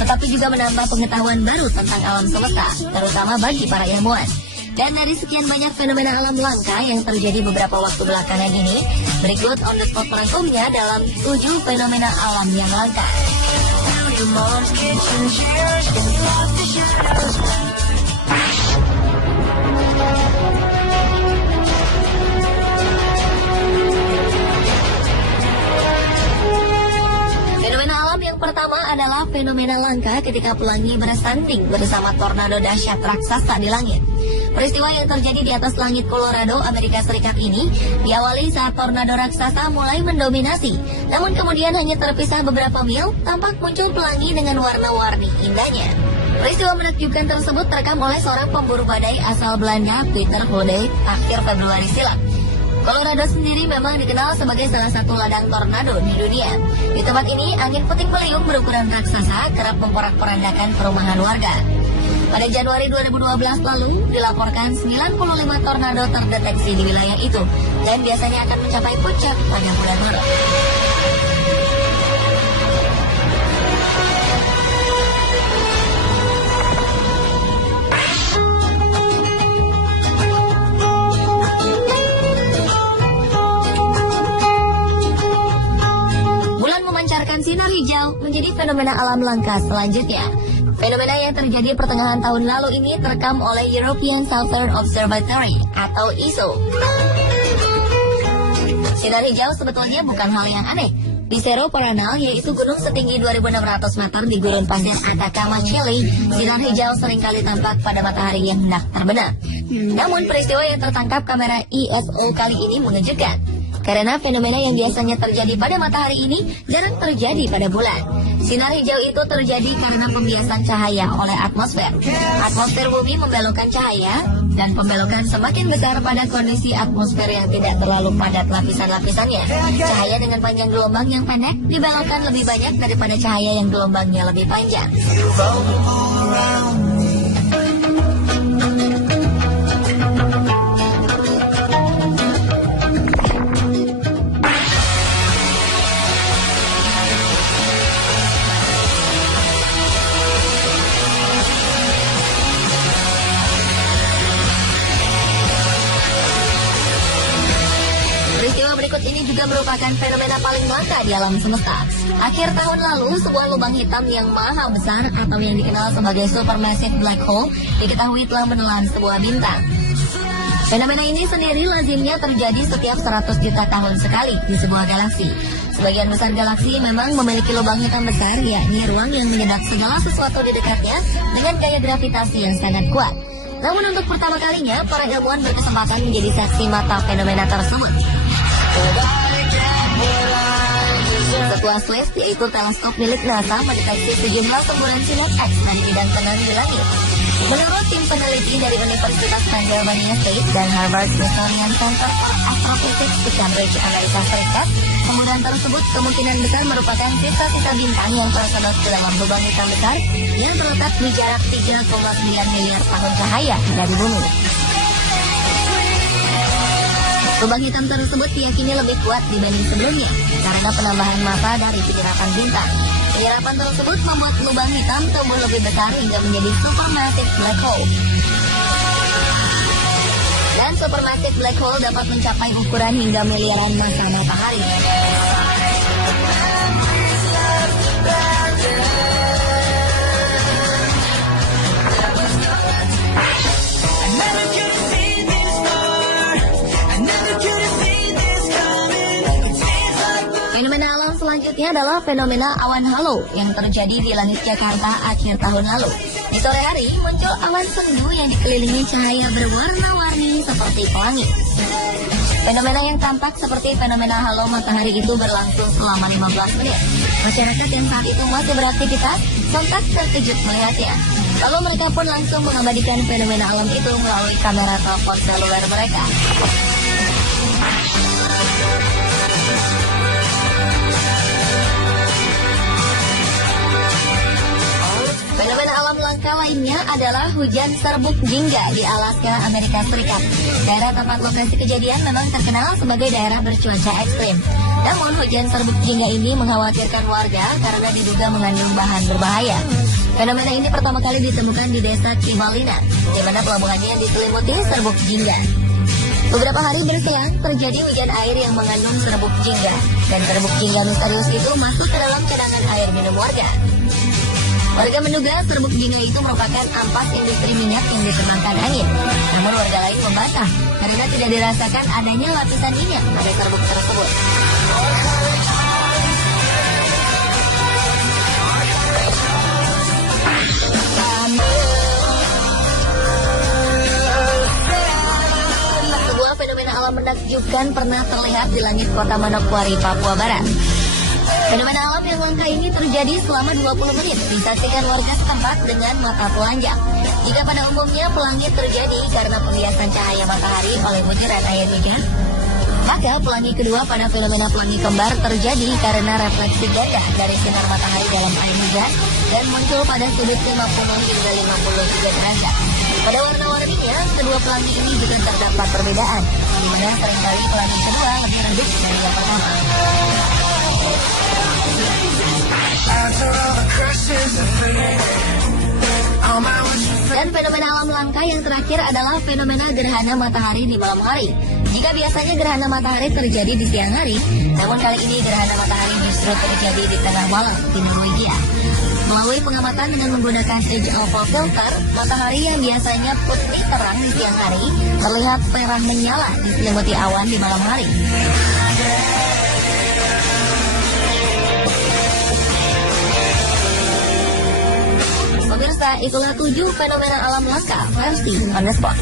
tetapi juga menambah pengetahuan baru tentang alam semesta, terutama bagi para ilmuwan. Dan dari sekian banyak fenomena alam langka yang terjadi beberapa waktu belakangan ini, berikut on the spot merangkumnya dalam 7 fenomena alam yang langka. Fenomena alam yang pertama adalah fenomena langka ketika pelangi bersanding bersama tornado dahsyat raksasa di langit. Peristiwa yang terjadi di atas langit Colorado, Amerika Serikat ini diawali saat tornado raksasa mulai mendominasi. Namun kemudian hanya terpisah beberapa mil, tampak muncul pelangi dengan warna-warni indahnya. Peristiwa menakjubkan tersebut terekam oleh seorang pemburu badai asal Belanda, Peter Hode, akhir Februari silam. Colorado sendiri memang dikenal sebagai salah satu ladang tornado di dunia. Di tempat ini, angin puting beliung berukuran raksasa kerap memporak-porandakan perumahan warga. Pada Januari 2012 lalu, dilaporkan 95 tornado terdeteksi di wilayah itu, dan biasanya akan mencapai puncak pada bulan Maret. Bulan memancarkan sinar hijau menjadi fenomena alam langka selanjutnya. Fenomena yang terjadi pertengahan tahun lalu ini terekam oleh European Southern Observatory atau ESO. Sinar hijau sebetulnya bukan hal yang aneh. Di Cerro Paranal, yaitu gunung setinggi 2.600 meter di gurun pasir Atacama, Chile, sinar hijau seringkali tampak pada matahari yang hendak terbenam. Namun peristiwa yang tertangkap kamera ESO kali ini mengejutkan. Karena fenomena yang biasanya terjadi pada matahari ini jarang terjadi pada bulan. Sinar hijau itu terjadi karena pembiasan cahaya oleh atmosfer. Atmosfer bumi membelokkan cahaya, dan pembelokan semakin besar pada kondisi atmosfer yang tidak terlalu padat lapisan-lapisannya. Cahaya dengan panjang gelombang yang pendek dibelokkan lebih banyak daripada cahaya yang gelombangnya lebih panjang. Berikut ini juga merupakan fenomena paling langka di alam semesta. Akhir tahun lalu, sebuah lubang hitam yang maha besar atau yang dikenal sebagai supermassive black hole diketahui telah menelan sebuah bintang. Fenomena ini sendiri lazimnya terjadi setiap 100 juta tahun sekali di sebuah galaksi. Sebagian besar galaksi memang memiliki lubang hitam besar, yakni ruang yang menyedot segala sesuatu di dekatnya dengan gaya gravitasi yang sangat kuat. Namun untuk pertama kalinya, para ilmuwan berkesempatan menjadi saksi mata fenomena tersebut. Sebuah SLAST, yaitu teleskop milik NASA, mendeteksi sejumlah semburan sinar X dari bidang tenan di langit. Menurut tim peneliti dari Universitas Pennsylvania State dan Harvard Smithsonian Center for Astrophysics di Cambridge, Amerika Serikat, semburan tersebut kemungkinan besar merupakan sisa-sisa bintang yang tersedot ke dalam lubang hitam besar yang terletak di jarak 3,9 miliar tahun cahaya dari bumi. Lubang hitam tersebut diyakini lebih kuat dibanding sebelumnya karena penambahan massa dari penyerapan bintang. Penyerapan tersebut membuat lubang hitam tumbuh lebih besar hingga menjadi supermassive black hole. Dan supermassive black hole dapat mencapai ukuran hingga miliaran massa matahari. Fenomena alam selanjutnya adalah fenomena awan halo yang terjadi di langit Jakarta akhir tahun lalu. Di sore hari muncul awan sendu yang dikelilingi cahaya berwarna-warni seperti pelangi. Fenomena yang tampak seperti fenomena halo matahari itu berlangsung selama 15 menit. Masyarakat yang saat itu masih beraktivitas sontak terkejut melihatnya. Lalu mereka pun langsung mengabadikan fenomena alam itu melalui kamera telepon seluler mereka. Fenomena alam langka lainnya adalah hujan serbuk jingga di Alaska, Amerika Serikat. Daerah tempat lokasi kejadian memang terkenal sebagai daerah bercuaca ekstrim. Namun hujan serbuk jingga ini mengkhawatirkan warga karena diduga mengandung bahan berbahaya. Fenomena ini pertama kali ditemukan di desa Kibalina, di mana pelabuhannya diselimuti serbuk jingga. Beberapa hari berselang, terjadi hujan air yang mengandung serbuk jingga, dan serbuk jingga misterius itu masuk ke dalam cadangan air minum warga. Warga menduga serbuk jingga itu merupakan ampas industri minyak yang diterbangkan angin. Namun warga lain membantah karena tidak dirasakan adanya lapisan minyak pada serbuk tersebut. Sebuah fenomena alam menakjubkan pernah terlihat di langit kota Manokwari, Papua Barat. Fenomena alam yang langka ini terjadi selama 20 menit, disaksikan warga setempat dengan mata telanjang. Jika pada umumnya pelangit terjadi karena pembiasan cahaya matahari oleh butiran air hujan, maka pelangi kedua pada fenomena pelangi kembar terjadi karena refleksi ganda dari sinar matahari dalam air hujan dan muncul pada sudut 50 hingga 53 derajat. Pada warna-warninya, kedua pelangi ini juga terdapat perbedaan, di mana seringkali pelangi kedua lebih redup dari yang pertama. Dan fenomena alam langka yang terakhir adalah fenomena gerhana matahari di malam hari. Jika biasanya gerhana matahari terjadi di siang hari, namun kali ini gerhana matahari justru terjadi di tengah malam di Norwegia. Melalui pengamatan dengan menggunakan Edge Alpha Filter, matahari yang biasanya putih terang di siang hari terlihat merah menyala diselimuti awan di malam hari. Pemirsa, itulah 7 fenomena alam langka versi On The Spot.